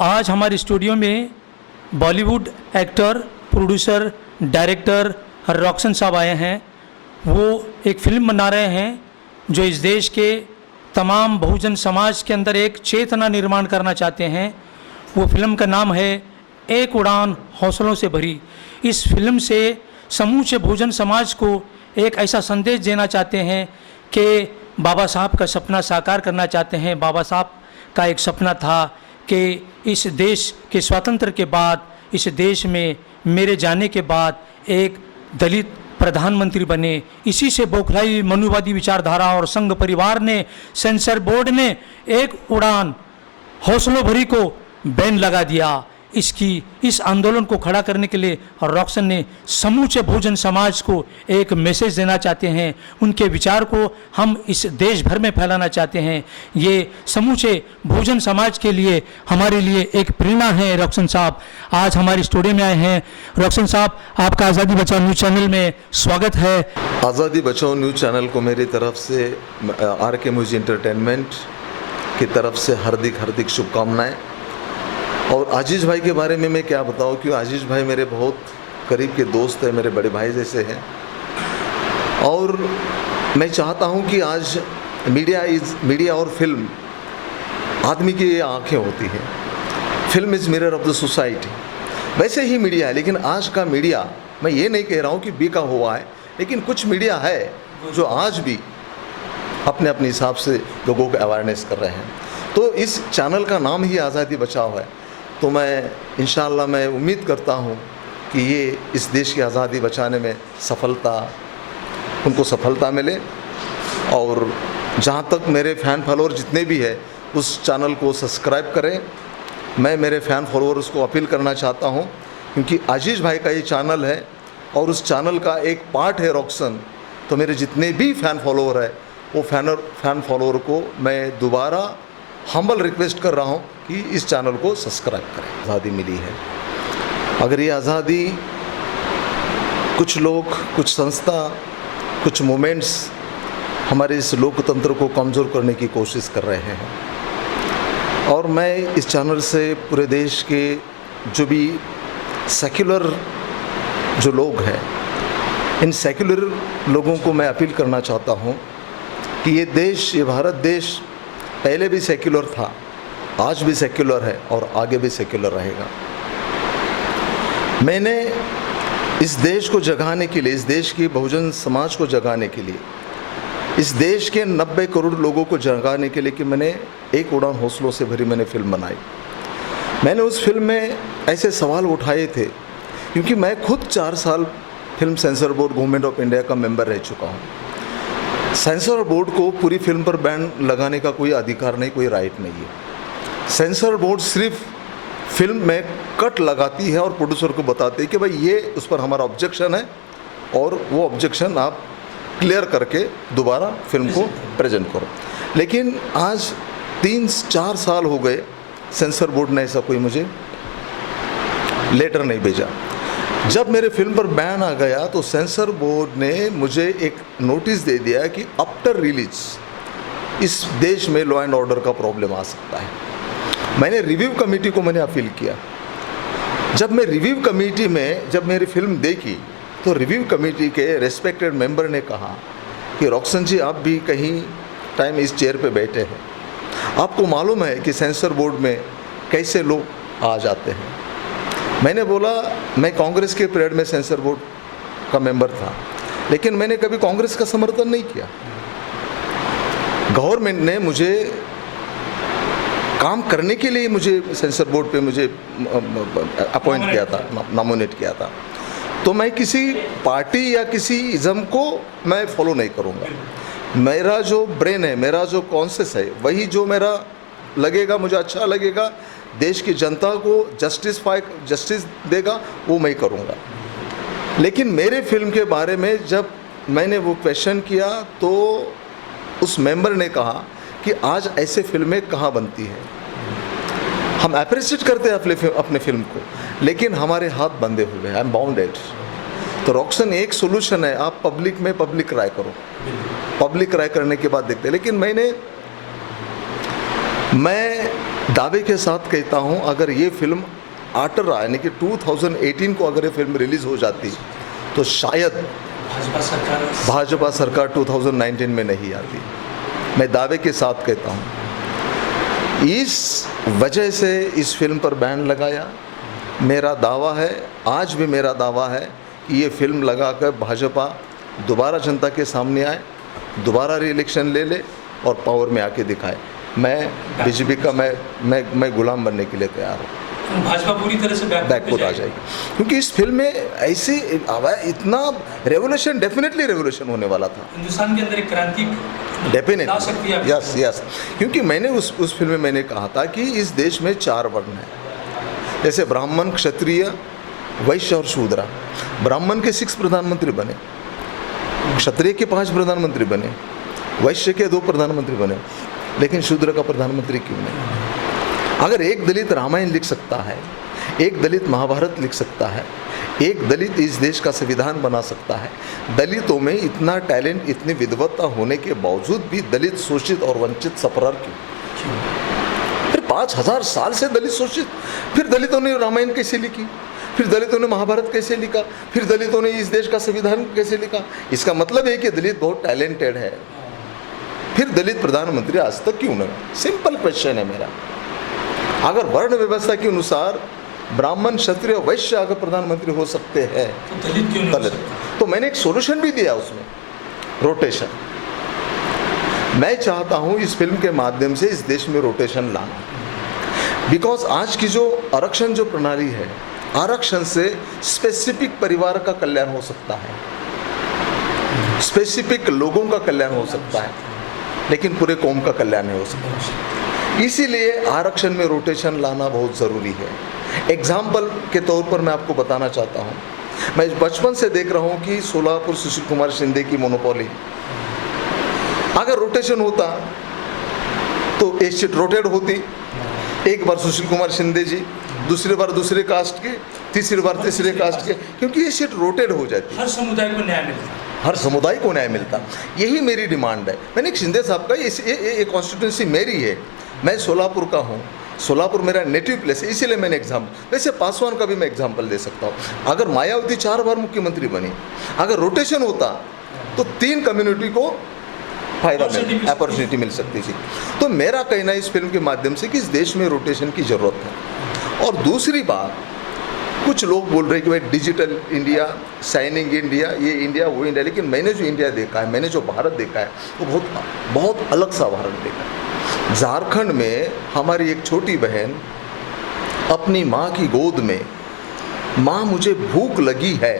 आज हमारे स्टूडियो में बॉलीवुड एक्टर, प्रोड्यूसर, डायरेक्टर रॉक्सन साहब आए हैं। वो एक फ़िल्म बना रहे हैं जो इस देश के तमाम बहुजन समाज के अंदर एक चेतना निर्माण करना चाहते हैं। वो फिल्म का नाम है एक उड़ान हौसलों से भरी। इस फिल्म से समूचे बहुजन समाज को एक ऐसा संदेश देना चाहते हैं कि बाबा साहब का सपना साकार करना चाहते हैं। बाबा साहब का एक सपना था कि इस देश के स्वातंत्र्य के बाद, इस देश में मेरे जाने के बाद एक दलित प्रधानमंत्री बने। इसी से बौखलाई मनुवादी विचारधारा और संघ परिवार ने, सेंसर बोर्ड ने एक उड़ान हौसलों भरी को बैन लगा दिया। इस आंदोलन को खड़ा करने के लिए रॉक्सन ने समूचे बहुजन समाज को एक मैसेज देना चाहते हैं। उनके विचार को हम इस देश भर में फैलाना चाहते हैं। ये समूचे बहुजन समाज के लिए, हमारे लिए एक प्रेरणा है। रॉक्सन साहब आज हमारे स्टूडियो में आए हैं। रॉक्सन साहब, आपका आज़ादी बचाओ न्यूज़ चैनल में स्वागत है। आज़ादी बचाओ न्यूज़ चैनल को मेरी तरफ से, RK म्यूजिक एंटरटेनमेंट की तरफ से हार्दिक शुभकामनाएं। और आजीज़ भाई के बारे में मैं क्या बताऊं, क्योंकि आजीज़ भाई मेरे बहुत करीब के दोस्त हैं, मेरे बड़े भाई जैसे हैं। और मैं चाहता हूं कि आज मीडिया और फिल्म आदमी की ये आंखें होती हैं। Film is mirror of the society. वैसे ही मीडिया है, लेकिन आज का मीडिया, मैं ये नहीं कह रहा हूँ कि बिका हुआ है, लेकिन कुछ मीडिया है जो आज भी अपने हिसाब से लोगों को अवेयरनेस कर रहे हैं। तो इस चैनल का नाम ही आज़ादी बचाओ है। तो मैं इंशाअल्लाह मैं उम्मीद करता हूँ कि ये इस देश की आज़ादी बचाने में उनको सफलता मिले। और जहाँ तक मेरे फ़ैन फॉलोअर जितने भी हैं, उस चैनल को सब्सक्राइब करें। मैं मेरे फ़ैन फॉलोअर्स को अपील करना चाहता हूँ, क्योंकि आजीज़ भाई का ये चैनल है और उस चैनल का एक पार्ट है रॉक्सन। तो मेरे जितने भी फ़ैन फॉलोअर हैं, वो फ़ैन फॉलोअर को मैं दोबारा हम्बल रिक्वेस्ट कर रहा हूँ कि इस चैनल को सब्सक्राइब करें। आज़ादी मिली है, अगर ये आज़ादी कुछ लोग, कुछ संस्था, कुछ मूवमेंट्स हमारे इस लोकतंत्र को कमज़ोर करने की कोशिश कर रहे हैं। और मैं इस चैनल से पूरे देश के जो भी सेक्युलर जो लोग हैं, इन सेक्युलर लोगों को मैं अपील करना चाहता हूँ कि ये देश, ये भारत देश पहले भी सेक्युलर था, आज भी सेक्युलर है और आगे भी सेक्युलर रहेगा। मैंने इस देश को जगाने के लिए, इस देश की बहुजन समाज को जगाने के लिए, इस देश के 90 करोड़ लोगों को जगाने के लिए कि मैंने एक उड़ान हौसलों से भरी मैंने फिल्म बनाई। मैंने उस फिल्म में ऐसे सवाल उठाए थे, क्योंकि मैं खुद 4 साल film sensor board government of India का मेंबर रह चुका हूँ। सेंसर बोर्ड को पूरी फिल्म पर बैन लगाने का कोई अधिकार नहीं, कोई राइट नहीं है। सेंसर बोर्ड सिर्फ फिल्म में कट लगाती है और प्रोड्यूसर को बताती है कि भाई ये, उस पर हमारा ऑब्जेक्शन है और वो ऑब्जेक्शन आप क्लियर करके दोबारा फिल्म को प्रेजेंट करो। लेकिन आज 3-4 साल हो गए, सेंसर बोर्ड ने ऐसा कोई मुझे लेटर नहीं भेजा। जब मेरे फिल्म पर बैन आ गया तो सेंसर बोर्ड ने मुझे एक नोटिस दे दिया कि आफ्टर रिलीज इस देश में लॉ एंड ऑर्डर का प्रॉब्लम आ सकता है। मैंने रिव्यू कमेटी को मैंने अपील किया। जब मैं रिव्यू कमेटी में जब मेरी फिल्म देखी तो रिव्यू कमेटी के रेस्पेक्टेड मेंबर ने कहा कि रॉक्सन जी, आप भी कहीं टाइम इस चेयर पे बैठे हैं, आपको मालूम है कि सेंसर बोर्ड में कैसे लोग आ जाते हैं। मैंने बोला, मैं कांग्रेस के पीरियड में सेंसर बोर्ड का मेंबर था, लेकिन मैंने कभी कांग्रेस का समर्थन नहीं किया। गवर्नमेंट ने मुझे काम करने के लिए मुझे सेंसर बोर्ड पे मुझे अपॉइंट किया था, नॉमिनेट किया था। तो मैं किसी पार्टी या किसी इज़म को मैं फॉलो नहीं करूँगा। मेरा जो ब्रेन है, मेरा जो कॉन्शियस है, वही जो मेरा लगेगा, मुझे अच्छा लगेगा, देश की जनता को जस्टिस देगा, वो मैं करूँगा। लेकिन मेरे फिल्म के बारे में जब मैंने वो क्वेश्चन किया तो उस मेंबर ने कहा कि आज ऐसे फिल्में कहाँ बनती हैं। हम अप्रिशिएट करते हैं अपने फिल्म को, लेकिन हमारे हाथ बंधे हुए हैं, आई एम बाउंडेड। तो रॉक्सन एक सोल्यूशन है, आप पब्लिक में पब्लिक राय करो, पब्लिक राय करने के बाद देखते हैं। लेकिन मैं दावे के साथ कहता हूँ, अगर ये फिल्म आटर रहा यानी कि 2018 को अगर ये फिल्म रिलीज़ हो जाती तो शायद भाजपा सरकार 2019 में नहीं आती। मैं दावे के साथ कहता हूँ, इस वजह से इस फिल्म पर बैन लगाया। मेरा दावा है, आज भी मेरा दावा है कि ये फिल्म लगाकर भाजपा दोबारा जनता के सामने आए, दोबारा री इलेक्शन ले ले और पावर में आके दिखाए। मैं बीजेपी का मैं गुलाम बनने के लिए तैयार हूँ। भाजपा पूरी तरह से बैकफुट आ जाएगी, क्योंकि इस फिल्म में ऐसी इतना रेवोल्यूशन, डेफिनेटली रेवोल्यूशन होने वाला था। हिंदुस्तान के अंदर एक क्रांति डेफिनेटली, यस। क्योंकि मैंने उस फिल्म में मैंने कहा था कि इस देश में 4 वर्ण हैं, जैसे ब्राह्मण, क्षत्रिय, वैश्य और शूद्र। ब्राह्मण के 6 प्रधानमंत्री बने, क्षत्रिय के 5 प्रधानमंत्री बने, वैश्य के 2 प्रधानमंत्री बने, लेकिन शूद्र का प्रधानमंत्री क्यों नहीं? अगर एक दलित रामायण लिख सकता है, एक दलित महाभारत लिख सकता है, एक दलित इस देश का संविधान बना सकता है, दलितों में इतना टैलेंट, इतनी विद्वत्ता होने के बावजूद भी दलित शोषित और वंचित सफरार क्यों? फिर 5000 साल से दलित शोषित, फिर दलितों ने रामायण कैसे लिखी, फिर दलितों ने महाभारत कैसे लिखा, फिर दलितों ने इस देश का संविधान कैसे लिखा? इसका मतलब है कि दलित बहुत टैलेंटेड है, फिर दलित प्रधानमंत्री आज तक क्यों नहीं? सिंपल क्वेश्चन है मेरा। अगर वर्ण व्यवस्था के अनुसार ब्राह्मण, क्षत्रिय, वैश्य अगर प्रधानमंत्री हो सकते हैं तो दलित क्यों नहीं हो सकता? तो मैंने एक सॉल्यूशन भी दिया उसमें, रोटेशन। मैं चाहता हूं इस फिल्म के माध्यम से इस देश में रोटेशन लाना, बिकॉज आज की जो आरक्षण जो प्रणाली है, आरक्षण से स्पेसिफिक परिवार का कल्याण हो सकता है, स्पेसिफिक लोगों का कल्याण हो सकता है, लेकिन पूरे कौम का कल्याण नहीं हो सकता। इसीलिए आरक्षण में रोटेशन लाना बहुत ज़रूरी है। एग्जाम्पल के तौर पर मैं आपको बताना चाहता हूँ, मैं बचपन से देख रहा हूँ कि सोलापुर सुशील कुमार शिंदे की मोनोपोली, अगर रोटेशन होता तो एक सीट रोटेट होती, एक बार सुशील कुमार शिंदे जी, दूसरी बार दूसरे कास्ट के, तीसरी बार तीसरे कास्ट के, क्योंकि ये सीट रोटेट हो जाती। हर समुदाय को न्याय मिलता, हर समुदाय को न्याय मिलता। यही मेरी डिमांड है। मैंने एक शिंदे साहब का ये कॉन्स्टिट्यूंसी मेरी है, मैं सोलापुर का हूँ, सोलापुर मेरा नेटिव प्लेस है, इसीलिए मैंने एग्जाम्पल, वैसे पासवान का भी मैं एग्जाम्पल दे सकता हूँ। अगर मायावती 4 बार मुख्यमंत्री बनी, अगर रोटेशन होता तो 3 कम्युनिटी को फायदा अपॉर्चुनिटी मिल सकती थी। तो मेरा कहना इस फिल्म के माध्यम से कि इस देश में रोटेशन की ज़रूरत है। और दूसरी बात, कुछ लोग बोल रहे हैं कि भाई डिजिटल इंडिया, शाइनिंग इंडिया, ये इंडिया वो इंडिया, लेकिन मैंने जो इंडिया देखा है, मैंने जो भारत देखा है, वो बहुत अलग सा भारत देखा है। झारखंड में हमारी एक छोटी बहन अपनी माँ की गोद में, माँ मुझे भूख लगी है,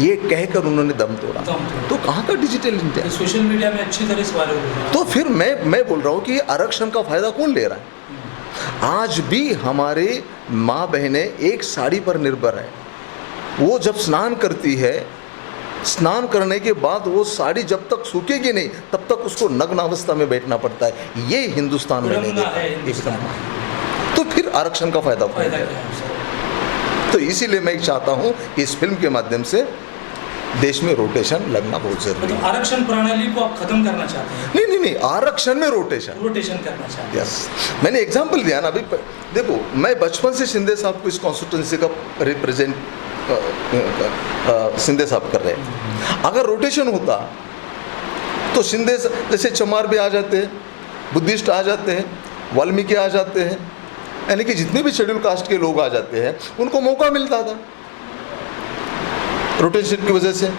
ये कहकर उन्होंने दम तोड़ा। तो कहाँ का डिजिटल इंडिया? सोशल मीडिया में अच्छी तरह से वायरल हो रहा है। तो फिर मैं बोल रहा हूँ कि आरक्षण का फायदा कौन ले रहा है? आज भी हमारे माँ बहनें एक साड़ी पर निर्भर है। वो जब स्नान करती है, स्नान करने के बाद वो साड़ी जब तक सूखेगी नहीं तब तक उसको नग्न अवस्था में बैठना पड़ता है। ये हिंदुस्तान में नहीं देखा। तो फिर आरक्षण का फायदा तो इसीलिए मैं चाहता हूँ कि इस फिल्म के माध्यम से देश में रोटेशन लगना बहुत जरूरी है। तो आरक्षण प्रणाली को आप खत्म करना चाहते हैं? नहीं, आरक्षण में रोटेशन करना चाहते हैं। यस, मैंने एग्जाम्पल दिया ना अभी। देखो, मैं बचपन से शिंदे साहब को इस कॉन्स्टिट्यूंसी का रिप्रेजेंट शिंदे साहब कर रहे हैं। अगर रोटेशन होता तो शिंदे जैसे चमार भी आ जाते हैं, बुद्धिस्ट आ जाते हैं, वाल्मीकि आ जाते हैं, यानी कि जितने भी शेड्यूल कास्ट के लोग आ जाते हैं, उनको मौका मिलता था। रोटेशन की वजह से,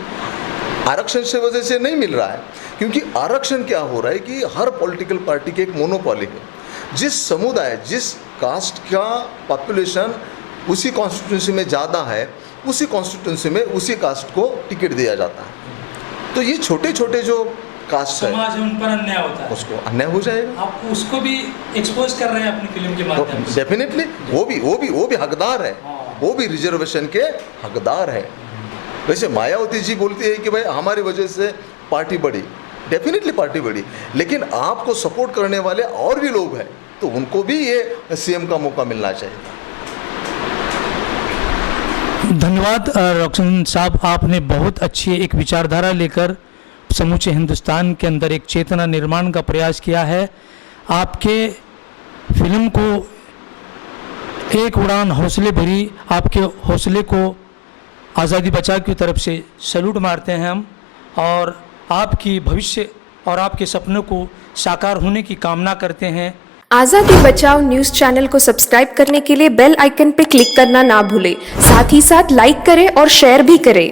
आरक्षण से वजह से नहीं मिल रहा है। क्योंकि आरक्षण क्या हो रहा है कि हर पॉलिटिकल पार्टी की एक मोनोपोली है। जिस समुदाय, जिस कास्ट का पॉपुलेशन उसी कॉन्स्टिट्यूंसी में ज़्यादा है, उसी कॉन्स्टिट्यूंसी में उसी कास्ट को टिकट दिया जाता है। तो ये छोटे छोटे जो कास्ट समाज है, उन पर अन्याय होता है, उसको अन्याय हो जाएगा। आप उसको भी एक्सपोज कर रहे हैं अपनी फिल्म के माध्यम से। डेफिनेटली वो भी हकदार है, वो भी रिजर्वेशन के हकदार है। वैसे मायावती जी बोलती है कि भाई हमारी वजह से पार्टी बढ़ी, डेफिनेटली पार्टी बढ़ी, लेकिन आपको सपोर्ट करने वाले और भी लोग हैं, तो उनको भी ये सीएम का मौका मिलना चाहिए। धन्यवाद रॉक्सन साहब, आपने बहुत अच्छी एक विचारधारा लेकर समूचे हिंदुस्तान के अंदर एक चेतना निर्माण का प्रयास किया है। आपके फिल्म को एक उड़ान हौसले भरी आपके हौसले को आज़ादी बचाओ की तरफ से सैल्यूट मारते हैं हम, और आपकी भविष्य और आपके सपनों को साकार होने की कामना करते हैं। आज़ादी बचाओ न्यूज़ चैनल को सब्सक्राइब करने के लिए बेल आइकन पर क्लिक करना ना भूलें। साथ ही साथ लाइक करें और शेयर भी करें।